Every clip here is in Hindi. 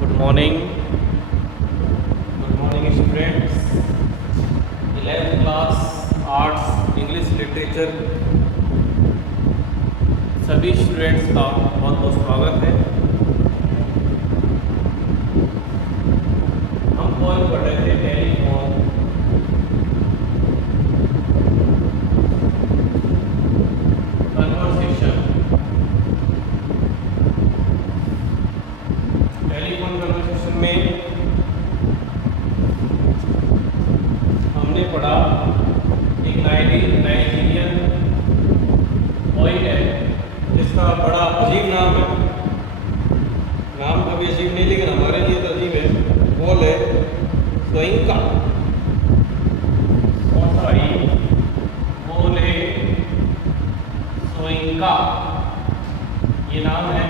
Good morning. Good morning students. 11th class arts English literature सभी स्टूडेंट्स का बहुत बहुत स्वागत है। हम कॉल पढ़ रहे थे टेलीफोन कन्वर्सेशन। टेलीफोन कन्वर्सेशन में हमने पढ़ा एक नाइजीरियन पोइट है जिसका बड़ा अजीब नाम है। नाम कभी अजीब नहीं लेकिन हमारे लिए तो अजीब है। बोल है सोइंका। कौन सा भाई? बोल है सोइंका, ये नाम है।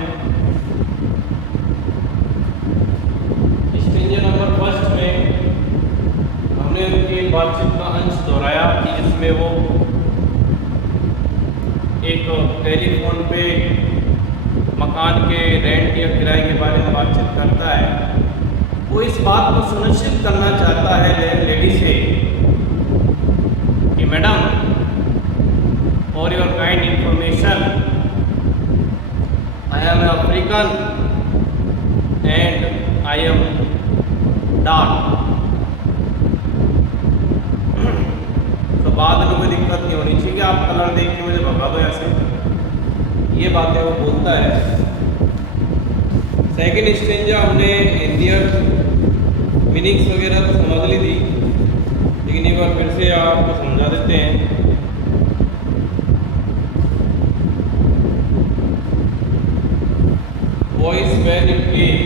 स्टेंजा नंबर फर्स्ट में हमने उनकी बातचीत का अंश दोहराया कि जिसमें वो एक टेलीफोन पे मकान के रेंट या किराए के बारे में बातचीत करता है। वो इस बात को सुनिश्चित करना चाहता है लेडी से कि madam, for your kind information, I am African and I am dark. तो बाद में कोई दिक्कत नहीं होनी चाहिए, आप कलर देख के मुझे भगा दो ऐसे, ये बातें वो बोलता है। सेकंड स्टेंजा हमने इंडियन मीनिंग्स वगैरह तो समझ ली थी, लेकिन एक बार फिर से आपको समझा देते हैं। Voice when it came,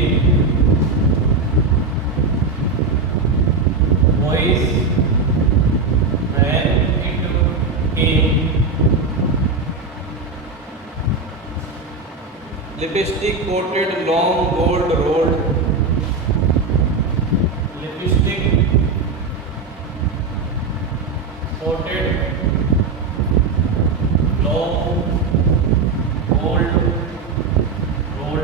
voice when it came, lipstick coated long gold road, lipstick coated long gold road,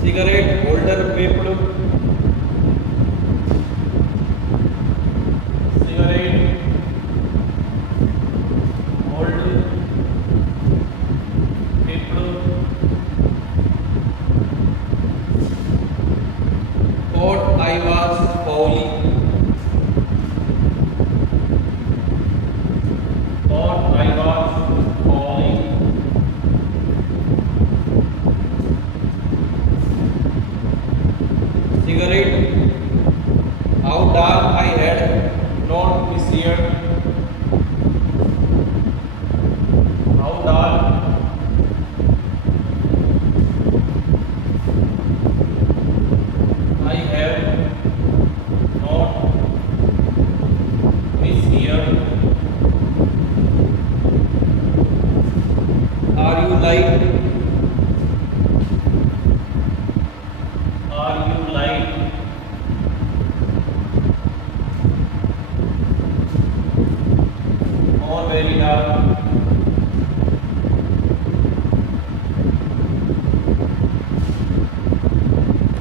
cigarette holder paper, cigarette hold paper, coat I was Polly, coat I was Polly, cigarette, how dark I had not measured, how dark I have not measured, are you light, are you light, or very dark,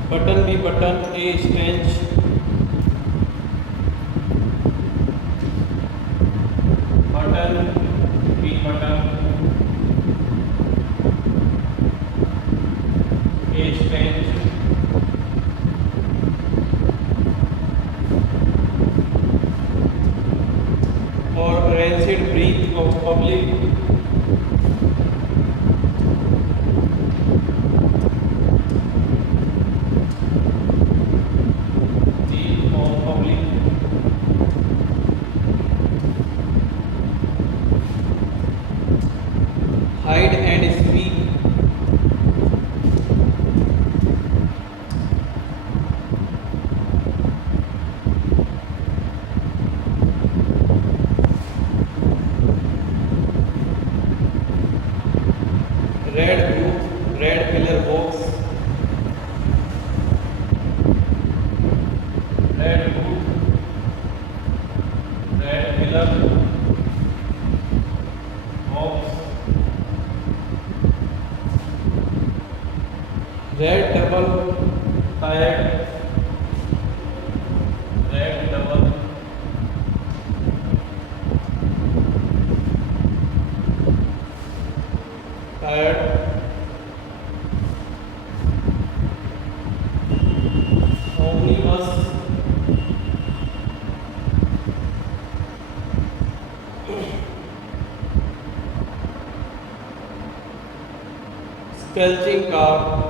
button be button a strange, button be button a strange, or rancid breath of public, breath of public, hide and speak, red booth, red pillar box, red booth, red pillar box, red double tiered, red double tiered, omnibus, squelching car,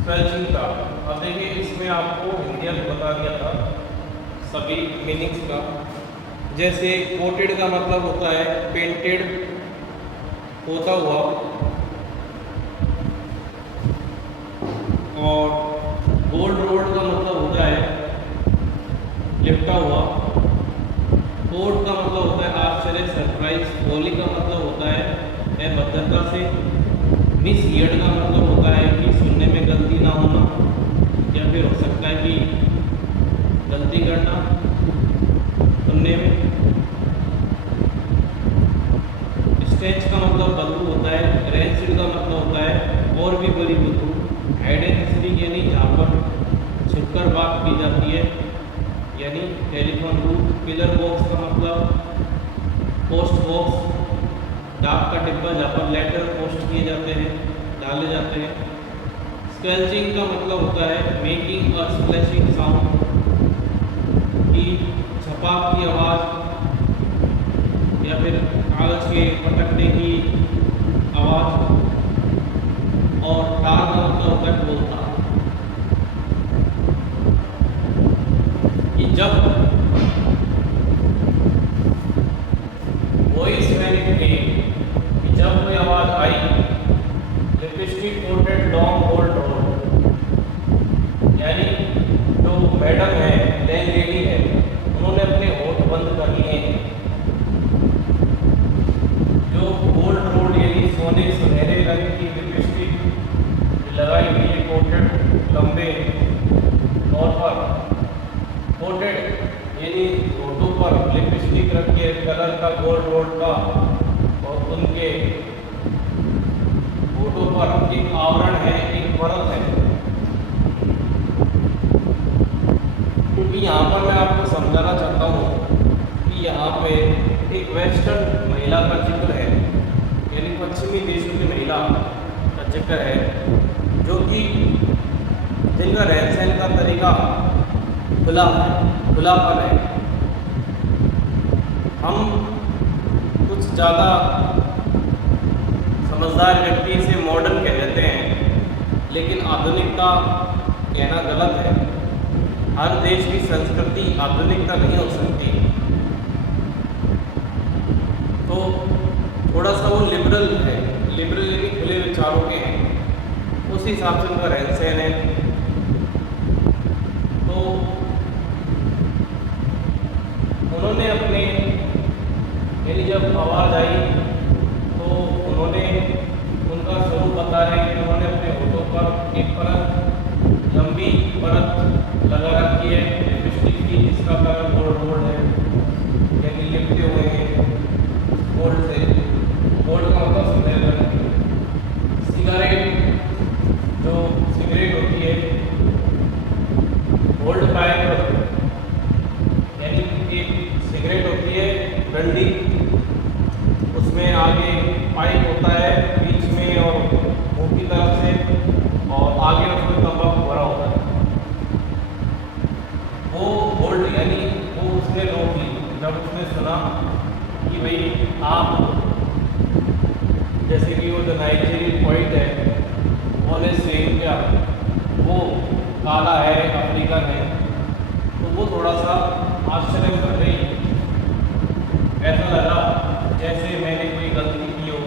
squelching car. अब देखिए इसमें आपको हिंदी में बता दिया था सभी मीनिंग्स का। जैसे कोटेड का मतलब होता है पेंटेड, होता हुआ, और गोल्ड रोड का मतलब होता है लिपटा हुआ, कोड का मतलब होता है आश्चर्य, सरप्राइज, होली का मतलब होता है भद्रता से, मिस ईयर्ड का मतलब होता है कि सुनने में गलती ना होना, या फिर हो सकता है कि गलती करना सुनने में। स्टेच का मतलब बदबू होता है, रेंसिड का मतलब होता है और भी बड़ी बदबू, आइडेंटिटी यानी जहाँ पर छुपकर बात की जाती है यानी टेलीफोन बूथ। पिलर बॉक्स का मतलब पोस्ट बॉक्स, डाक का डिब्बा जहाँ पर लेटर पोस्ट किए जाते हैं, डाले जाते हैं। स्केल्चिंग का मतलब होता है मेकिंग अ स्प्लैशिंग साउंड, की छपाक की आवाज़ या फिर कागज के पटकने की आवाज़। और टार का मतलब होता है बोलता, कि जब वॉइस व्हेन इट केम, कि जब कोई आवाज़ आई, lipstick coated long gold road, यानी जो मैडम है, लैंड लेडी है, उन्होंने अपने होठ बंद कर लिए हैं। जो गोल्ड रोड यानी सोने सुनहरे रंग की लिपस्टिक लगाई हुई है, कोटेड लंबे तौर पर, कोटेड यानी होठों पर लिपस्टिक रख के कलर का गोल्ड रोड का, और उनके होठों पर एक आवरण है, एक परत है। क्योंकि यहाँ पर मैं आपको समझाना चाहता हूँ कि यहाँ पे एक वेस्टर्न महिला का जिक्र है, यानी पश्चिमी देशों की महिला का जिक्र है, जो कि जिनका रहन सहन का तरीका खुला है, खुलापन है। हम कुछ ज़्यादा समझदार व्यक्ति से मॉडर्न कह देते हैं, लेकिन आधुनिकता कहना गलत है। हर देश की संस्कृति आधुनिकता नहीं हो सकती। तो थोड़ा सा वो लिबरल है, लिबरल यानी खुले विचारों के हैं, उस हिसाब से उनका रहन सहन है। तो उन्होंने अपने यानी जब आवाज़ आई तो उन्होंने उनका स्वरूप बता रहे हैं कि उन्होंने अपने होठों पर एक परत, लंबी परत लगा रखी है लिपस्टिक की, जिसका कलर गोल्ड गोल्ड है, यानी लिपटे हुए हैं गोल्ड से। गोल्ड का मतलब सुनहरे रंग। सिगरेट, जो सिगरेट होती है, गोल्ड पाइप यानी एक सिगरेट होती है डंडी, उसमें आगे पाइप होता है बीच में और मुंह की तरफ से, और आगे उसमें तंबाकू भरा होता है। वो गोल्ड यानी वो उसने रोक ली जब उसने सुना कि भाई आप, जैसे कि वो जो नाइजीरियन पॉइंट है उन्होंने सेम किया, वो काला है, अफ्रीकन है, तो वो थोड़ा सा आश्चर्य कर रही। ऐसा लगा जैसे मैंने कोई गलती की हो,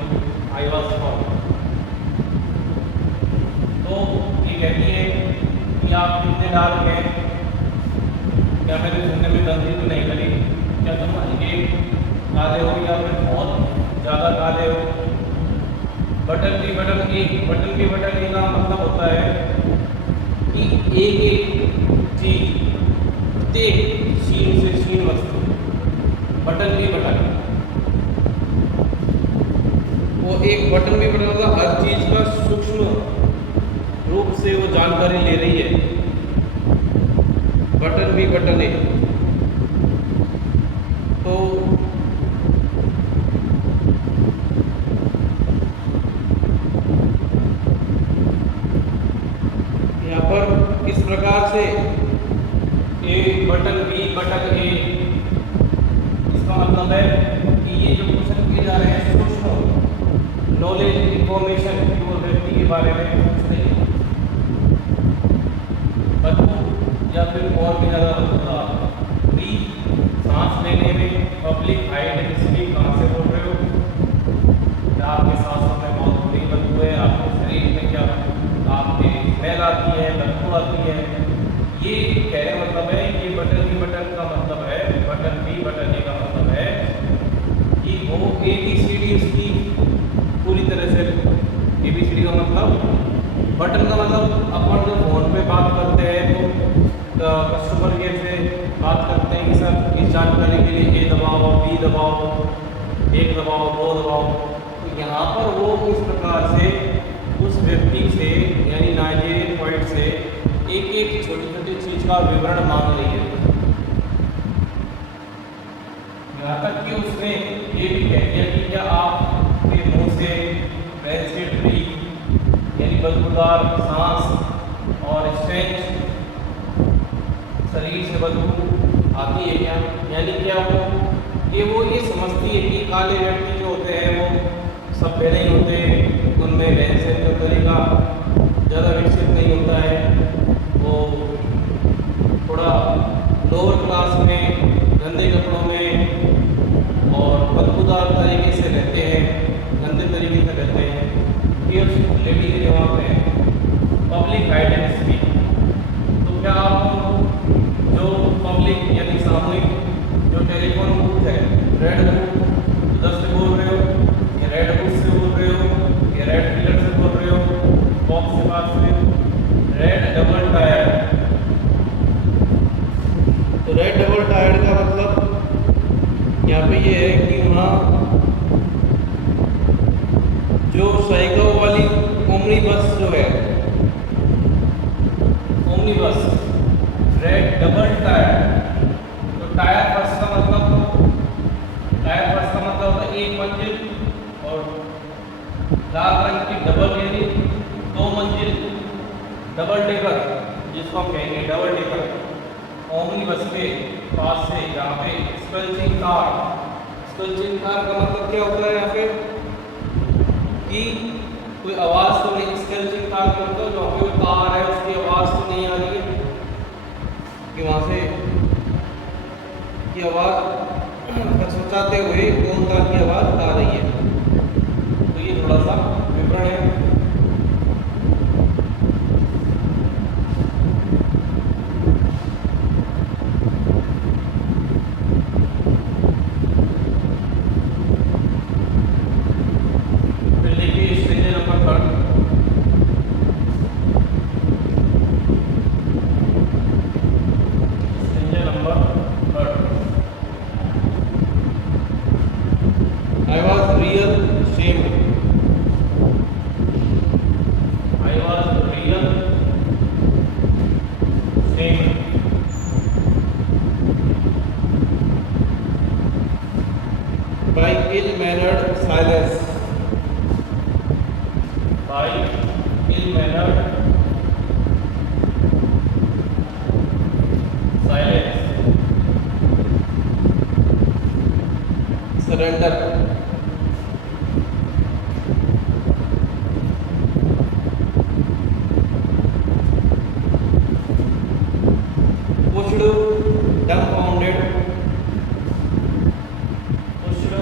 आई वॉज रॉन्ग। तो ये कहती है कि आप कितने डार्क हैं, क्या मैंने सुनने में गलती तो नहीं करी, क्या तुम हल्के काले हो या फिर बहुत ज़्यादा काले हो। बटन बी बटन ए का मतलब होता है कि एक एक चीज, प्रत्येक शीन से शीन वस्तु, बटन बी बटन, वो एक बटन बी बटन मतलब हर चीज का सूक्ष्म रूप से वो जानकारी ले रही है, बटन बी बटन ए। तो यहाँ पर इस प्रकार से ए बटन बी बटन ए, इसका मतलब है कि ये जो क्वेश्चन किए जा रहे हैं सूक्ष्म नॉलेज इंफॉर्मेशन वो व्यक्ति के बारे में पूछ रही है, बदबू या फिर और भी ज़्यादा बी सांस लेने में पब्लिक हाइड स्पीक कहाँ से बोल रहे हो, क्या आपके सांसों में बहुत बुरी बदबू है, आपके शरीर में क्या आपके स्मेल आती है, बदबू आती है, ये कहने मतलब है ये बटन बी बटन का मतलब है, बटन बी बटन ए का मतलब है कि वो ABCD उसकी पूरी तरह से, ABCD का मतलब, बटन का मतलब अपन जब फोन पे बात करते हैं तो कस्टमर केयर से बात करते हैं कि सर इस जानकारी के लिए ए दबाओ, बी दबाओ, एक दबाओ, दो दबाओ, तो यहाँ पर वो इस प्रकार से उस व्यक्ति से यानी नाइजेरियन पॉइंट से एक एक छोटी छोटी चीज का विवरण मांग रही है। यहाँ तक कि उसने ये भी कह दिया कि क्या आपके मुंह से रेंसिड ब्रीथ यानी बदबूदार सांस और स्ट्रेंच शरीर से बदबू आती है क्या, यानी क्या वो ये समझती है कि काले व्यक्ति जो होते हैं वो सभ्य नहीं होते, उनमें रहन सहन का तरीका ज़्यादा विकसित नहीं होता है, वो थोड़ा लोअर क्लास में गंदे कपड़ों में और बदबूदार तरीके से रहते हैं, गंदे तरीके से रहते हैं। ये उस लेडी के जवाब में पब्लिक आइडेंटिटी, तो क्या आप जो पब्लिक यानी सामूहिक जो टेलीफोन बूथ है, रेड बूथ उधर से बोल रहे हो, या रेड बूथ से बोल रहे हो, या रेड पिलर से बोल रहे हो, बॉक्स के पास में रेड डबल टायर, तो रेड डबल टायर का मतलब यहाँ पे ये है कि वहाँ जो साइकिल वाली ओमनी बस जो है, ओमनी बस रेड डबल टायर, तो टायर फर्स्ट का मतलब, टायर फर्स्ट का मतलब होता है एक मंजिल और लाल रंग की डबल यानी दो मंजिल डबल डेकर, जिसको हम कहेंगे डबल डेकर ओमनी बस के पास से यहाँ पे स्कल्चिंग कार, स्कल्चिंग कार का मतलब क्या होता है यहाँ पे कि कोई आवाज़ तो नहीं, स्कल्चिंग कार का मतलब जो कोई कार है उसकी आवाज़ तो नहीं आ रही है कि वहाँ से की आवाज़ खचखचाते हुए कौन तार की आवाज़ आ रही है, तो ये थोड़ा सा विवरण है। फिर देखिए स्टेंजर number 3, स्टेंजर number 3, I was real shamed. I was real shamed. By ill-mannered silence. By ill-mannered silence. Surrender. Pushed, dumbfounded, pushed,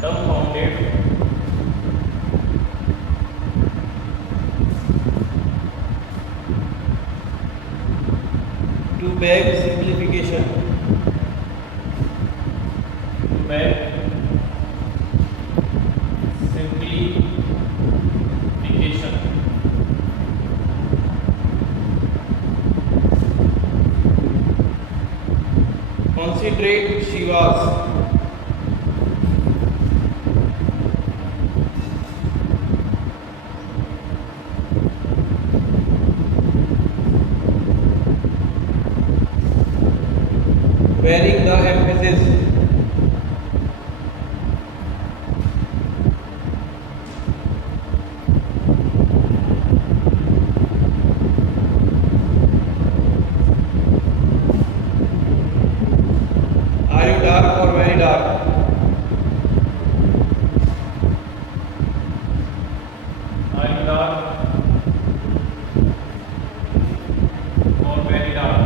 dumbfounded, to beg simplification, to beg considerate she was. Bearing the emphasis. Are you dark or very dark? Are you dark or very dark?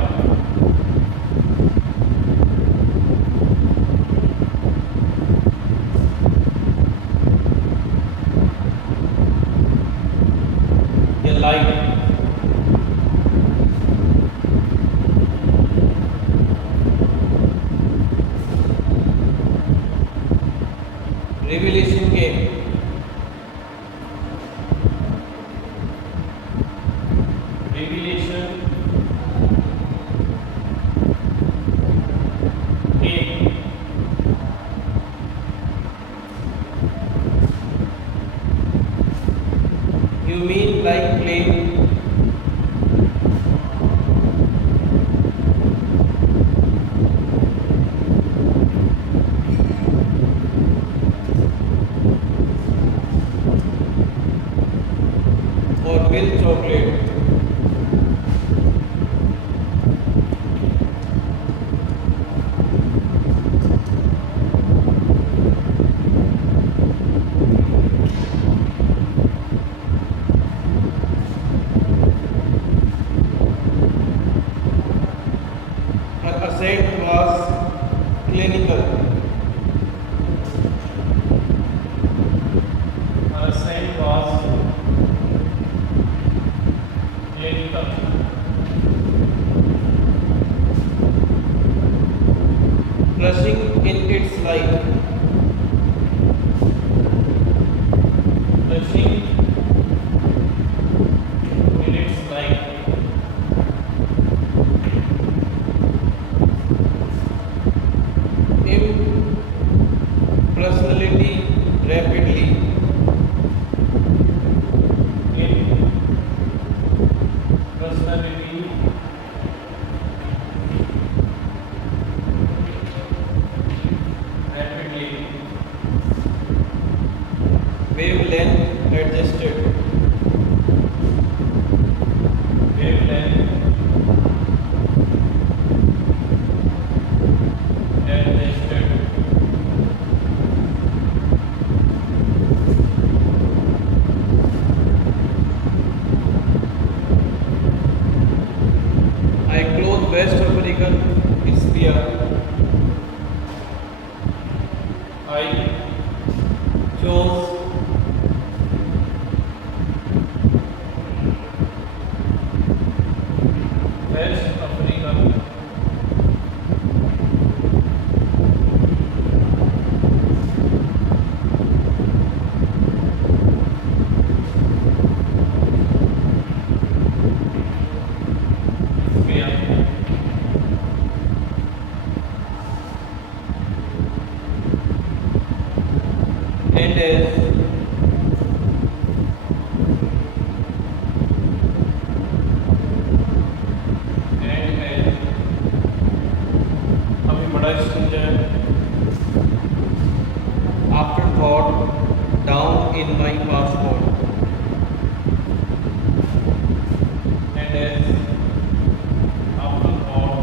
A light. Revelation came. Revelation came. You mean like plane? Or milk chocolate? Her accent was clinical. Her accent was clinical. Flushing in its light. Flushing in its light. Impersonality rapidly. Impersonality rapidly. Wavelength adjusted. Wavelength adjusted. I clothe West African spear. I chose West African spear. And as अभी बड़ा स्टेज है. Afterthought down in my passport. And as afterthought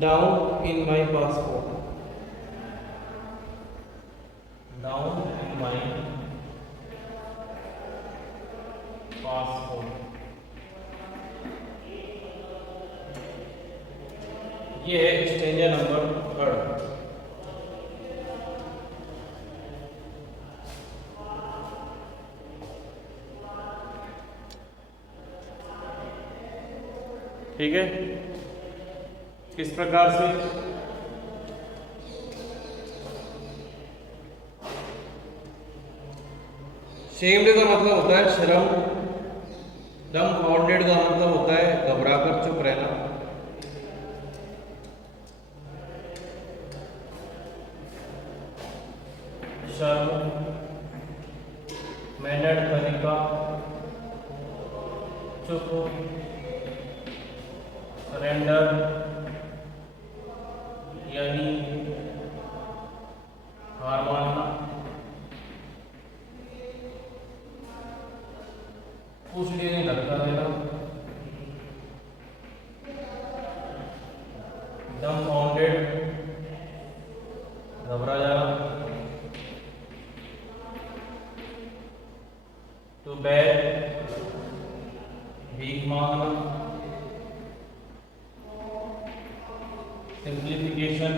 down in my passport. Down in my passport. ये है स्टेंजा नंबर 3. ठीक है. इस प्रकार से शेम्ड का मतलब होता है शर्म, डम्फाउंडेड का मतलब होता है घबराकर चुप रहना। शर्म, मैनर्ड तरीका, चुप, सरेंडर यानी हार मानना, कुछ लिए धक्का देना, डम्फाउंडेड घबरा जाना, टू बैग भीख मांगना, सिंप्लीफिकेशन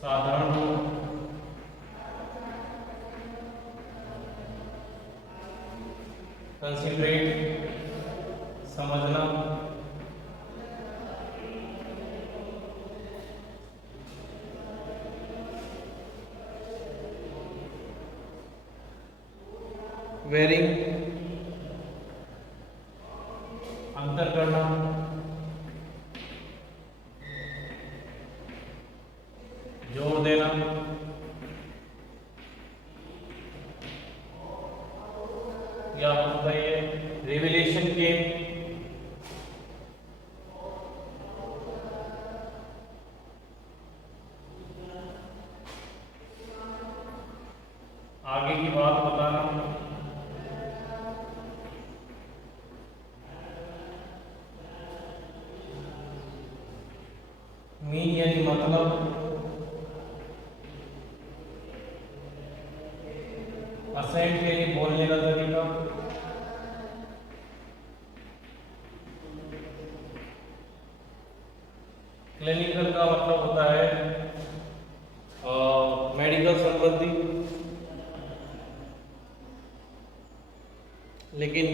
साधारण रूप, कंसिडरेट समझना, वेरिंग अंतर करना, जोर देना, या होता है रिविलेशन के आगे की बात बताना, मीन यानी मतलब, असेंट यानी बोलने का तरीका, क्लिनिकल का मतलब होता है मेडिकल संबंधी, लेकिन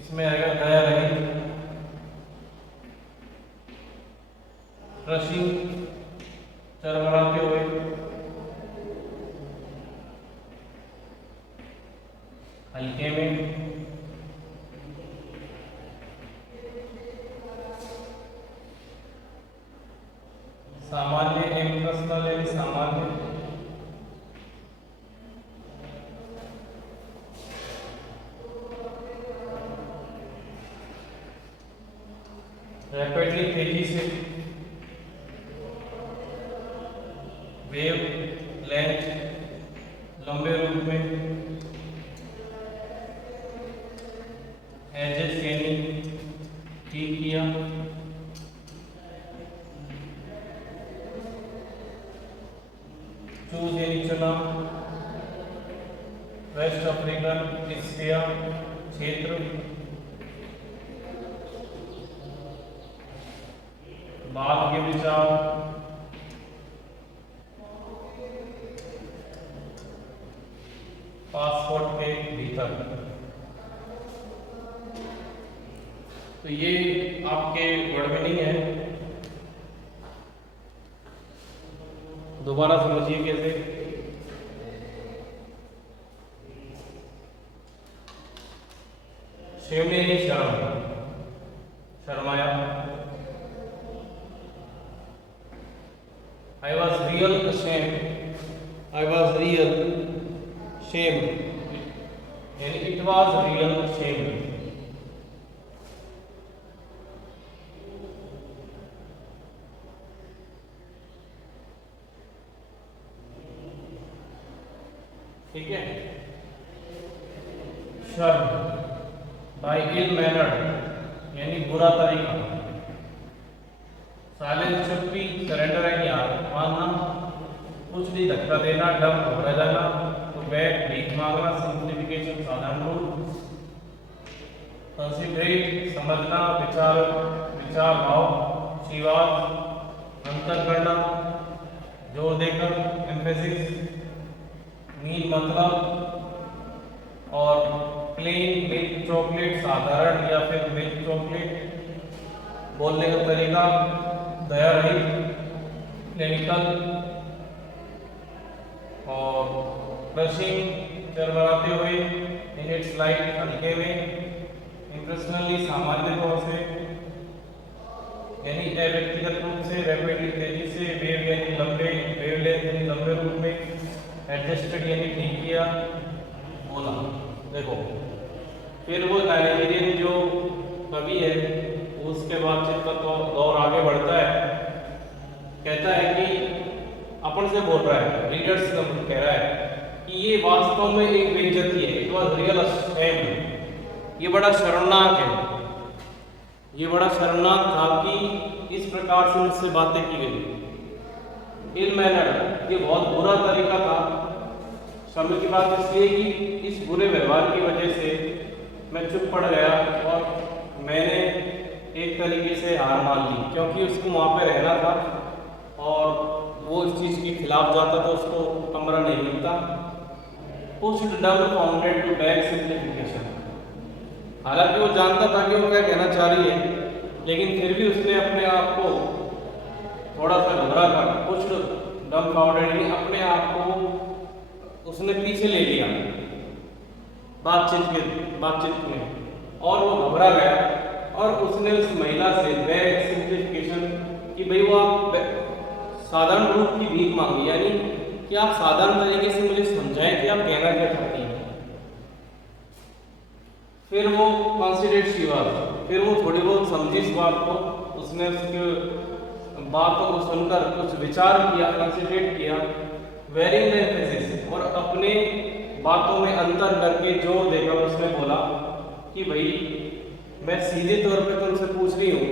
इसमें आएगा दया रहित, क्रशिंग चरमराते हुए, हल्के में, सामान्य इम्पर्सनल यानी सामान्य, रैपिडली तेजी से, वेव लेंथ लंबे रूप में, एजेस यानी ठीक किया, चूज यानी चुना, वेस्ट अफ्रीकन स्फीयर क्षेत्र, बाद के विचार, पासपोर्ट के भीतर। तो ये आपके वर्ड में नहीं है, दोबारा समझिए कैसे। शेम यानी शर्म, शर्माया। I was real ashamed. I was real shame. यानी it was real shame. ठीक है। शर्म बाय इल मैनर्ड यानी बुरा तरीका। साइलेंस चुप्पी, सरेंडर है यार मानना, कुछ भी धक्का देना, डम घबरा जाना, तो बैठ भीख मांगना, सिंप्लीफिकेशन साधारण रूप, कंसिडरेट समझना, विचार भाव, शिवाद अंतर करना, जोर देकर एम्फेसिस, मीन मतलब, और प्लेन मिल्क चॉकलेट, साधारण या फिर मिल्क चॉकलेट। बोलने का तरीका दया रहित, क्लिनिकल और क्रशिंग चरमराते हुए, इन इट्स लाइट हल्के में, इंप्रेशनली सामान्य तौर से, यानी व्यक्तिगत रूप से, रैपिडली तेजी से, वेव यानी लंबे, वेवलेंथ यानी लंबे रूप में, एडजस्टेड यानी ठीक किया, बोला। देखो फिर वो नाइजीरियन जो कवि है उसके बातचीत का दौर आगे बढ़ता है, कहता है कि अपन से बोल रहा है, रीडर्स से कह रहा है कि ये वास्तव में एक बेइज्जती है, इट वाज रियल शेम, ये बड़ा शर्मनाक है, ये बड़ा शर्मनाक था कि इस प्रकार से मुझसे बातें की गई। इल मैनर, ये बहुत बुरा तरीका था। शर्म की बात इसलिए कि इस बुरे व्यवहार की वजह से मैं चुप पड़ गया और मैंने एक तरीके से हार मान ली, क्योंकि उसको वहाँ पे रहना था और वो इस चीज़ के खिलाफ जाता तो उसको कमरा नहीं मिलता। Pushed double founded to back simplification, हालांकि वो जानता था कि वो क्या कहना चाह रही है, लेकिन फिर भी उसने अपने आप को थोड़ा सा घबरा कर, पुश्ड डबल फाउंडेड, अपने आप को उसने पीछे ले लिया बातचीत में, और वो घबरा गया और उसने उस महिला से बैक सिंप्लीफिकेशन कि भाई वो आप साधारण रूप की भीख मांगी, यानी कि आप साधारण तरीके से मुझे समझाएं कि आप कहना क्या चाहती हैं। फिर वो कॉन्सिडरेट शिवा, फिर वो थोड़ी बहुत समझी इस बात को, उसने उसकी बातों को सुनकर कुछ विचार किया, कंसिडरेट किया, वेरिंग एम्फेसिस, और अपने बातों में अंतर करके जोर देकर उसने बोला कि भाई मैं सीधे तौर पे तुमसे पूछ रही हूँ,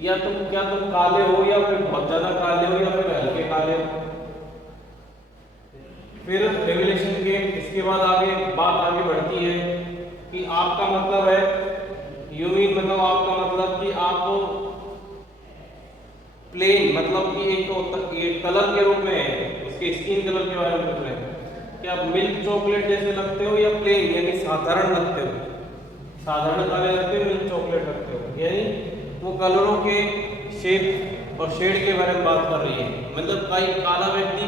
या क्या तुम काले हो, या फिर बहुत ज़्यादा काले हो, या फिर हल्के काले हो। फिर रेगुलेशन के इसके बाद आगे बात आगे बढ़ती है कि आपका मतलब है, यू मीन मतलब आपका मतलब कि आप प्लेन, मतलब कि एक तो ये कलर के रूप में है, उसके स्किन कलर के बारे में पूछ रहे हैं कि आप मिल्क चॉकलेट जैसे लगते हो या प्लेन यानी साधारण लगते हो, साधारण काले लगते हो, मिल्क चॉकलेट लगते हो, यानी वो कलरों के शेप और शेड के बारे में बात कर रही है। मतलब कई काला व्यक्ति,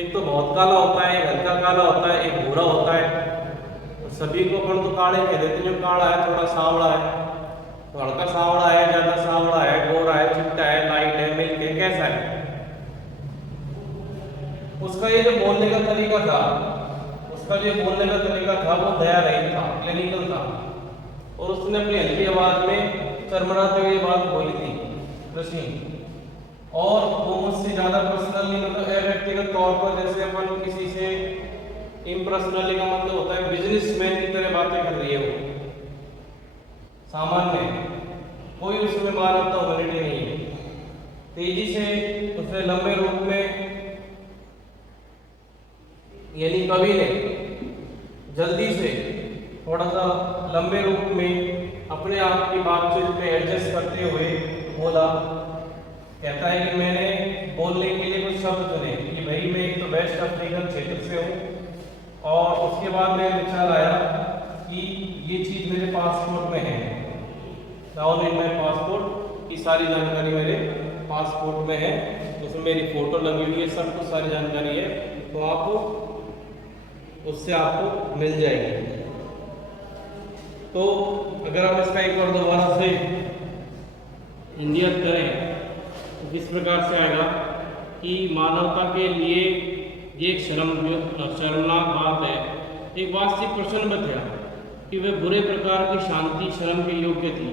एक तो बहुत काला होता है, एक हल्का काला होता है, एक भूरा होता है, सभी को अपन तो काले कह देते हैं, जो काला है थोड़ा सांवला है, तो हल्का सांवला है, ज्यादा सांवला है, गोरा है, चिट्टा है, लाइट है, मिल्क है, कैसा है। उसका ये जो बोलने का तरीका था, वो दया रहित था, क्लिनिकल था, और उसने अपनी हल्की आवाज में चरमराते हुए बात बोली थी कृष्ण, और वो मुझसे ज्यादा पर्सनल नहीं, मतलब व्यक्तिगत तौर पर जैसे अपन किसी से इम्पर्सनली का मतलब होता है बिजनेसमैन की तरह बातें कर रही है, वो सामान्य, कोई उसमें मानवता ह्यूमैनिटी नहीं है। तेजी से उसने लंबे रूप में, यानी कवि ने जल्दी से थोड़ा सा लंबे रूप में अपने आप की बातचीत में एडजस्ट करते हुए बोला, कहता है कि मैंने बोलने के लिए कुछ शब्द चुने कि भाई मैं एक तो वेस्ट अफ्रीकन क्षेत्र से हूँ, और उसके बाद मेरा विचार आया कि ये चीज़ मेरे पासपोर्ट में है, डाउन इन माई पासपोर्ट की सारी जानकारी मेरे पासपोर्ट में है, उसमें मेरी फोटो लगी हुई है, सब कुछ सारी जानकारी है, तो आप उससे आपको मिल जाएगी। तो अगर आप इसका एक और दोबारा से इंडिया करें तो किस प्रकार से आएगा कि मानवता के लिए ये एक शर्मनाक बात है। एक वास्तविक प्रश्न बचा कि वे बुरे प्रकार की शांति शर्म के योग्य थी।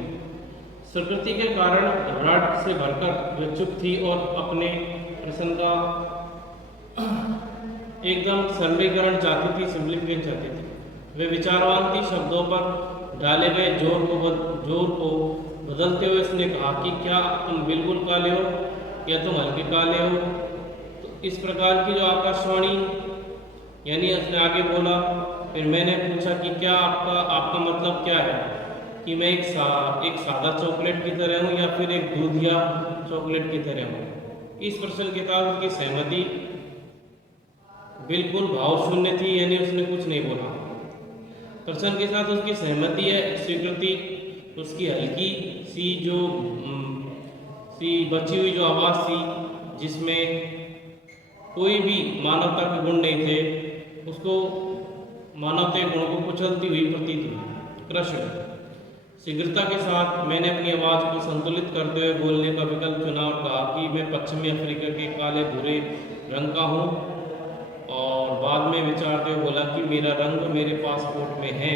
प्रकृति के कारण घबराहट से भरकर वे चुप थी और अपने प्रश्न का एकदम सरलीकरण चाहती थी, सिंप्लीफिकेशन चाहती थी। वे विचारवान थी। शब्दों पर डाले गए जोर को बदलते हुए उसने कहा कि क्या तुम बिल्कुल काले हो या तुम हल्के काले हो। तो इस प्रकार की जो आकाशवाणी, यानी उसने आगे बोला। फिर मैंने पूछा कि क्या आपका मतलब क्या है, कि मैं एक सादा चॉकलेट की तरह हूँ या फिर एक दूधिया चॉकलेट की तरह हूँ। इस प्रश्न के साथ उसकी सहमति बिल्कुल भाव शून्य थी, यानी उसने कुछ नहीं बोला। पर्सन के साथ उसकी सहमति है, स्वीकृति, उसकी हल्की सी जो सी बची हुई जो आवाज़ थी जिसमें कोई भी मानवता के गुण नहीं थे, उसको मानवता के गुण को कुचलती हुई प्रतीत हुई। कृष्ण शीघ्रता के साथ मैंने अपनी आवाज़ को संतुलित करते हुए बोलने का विकल्प चुना और कहा कि मैं पश्चिमी अफ्रीका के काले भूरे रंग का हूँ, और बाद में विचारते हुए बोला कि मेरा रंग मेरे पासपोर्ट में है,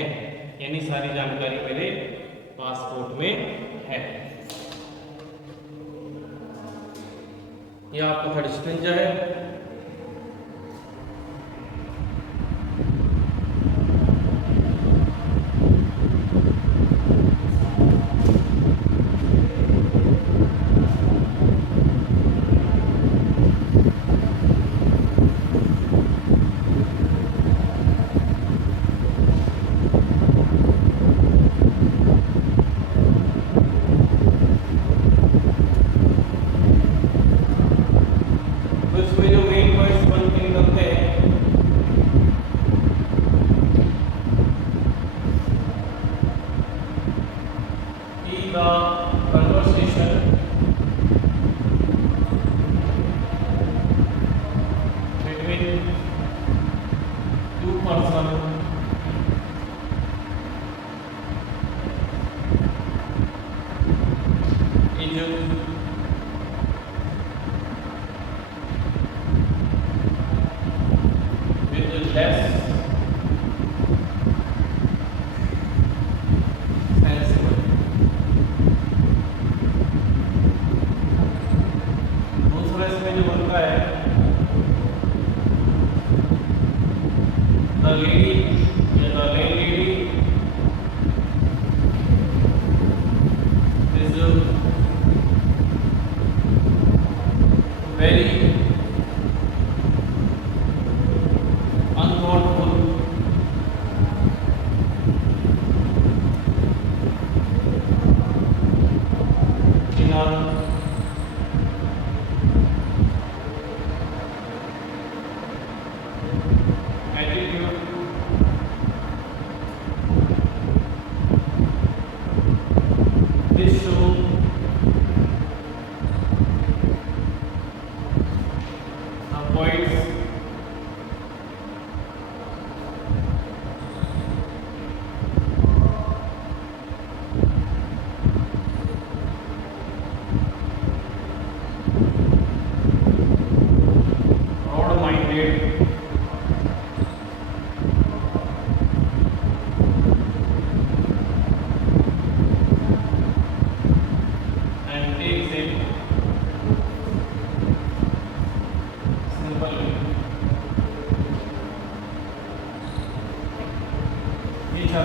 यानी सारी जानकारी मेरे पासपोर्ट में है। यह आपका थर्ड स्टेंजा है।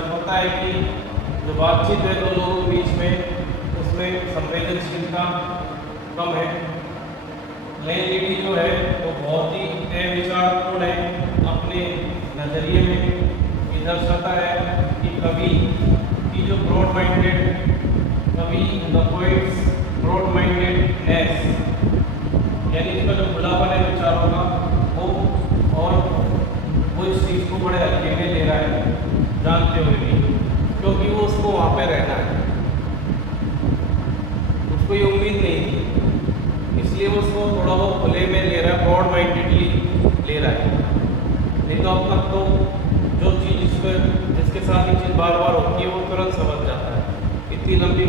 होता है कि जो बातचीत है दो लोगों के बीच में, उसमें संवेदनशीलता कम है। लैंडलेडी जो है वो बहुत ही विचारपूर्ण है, अपने नज़रिए में ये दर्शाता है कि कवि की जो ब्रॉड माइंडेड, कवि द पोइट्स ब्रॉड माइंडेडनेस, यानी इसका जो खुलापन है विचारों का वो, और वो इस चीज़ को बड़े हल्के में ले रहा है जानते हुए भी, क्योंकि वो उसको वहाँ पे रहना है, उसको ये उम्मीद नहीं थी, इसलिए वो उसको थोड़ा बहुत खुले में ले रहा है, ब्रॉड माइंडेडली ले रहा है। नहीं तो अब तक तो जो चीज़ जिसके साथ ये चीज़ बार बार होती है वो तुरंत समझ जाता है, इतनी लंबी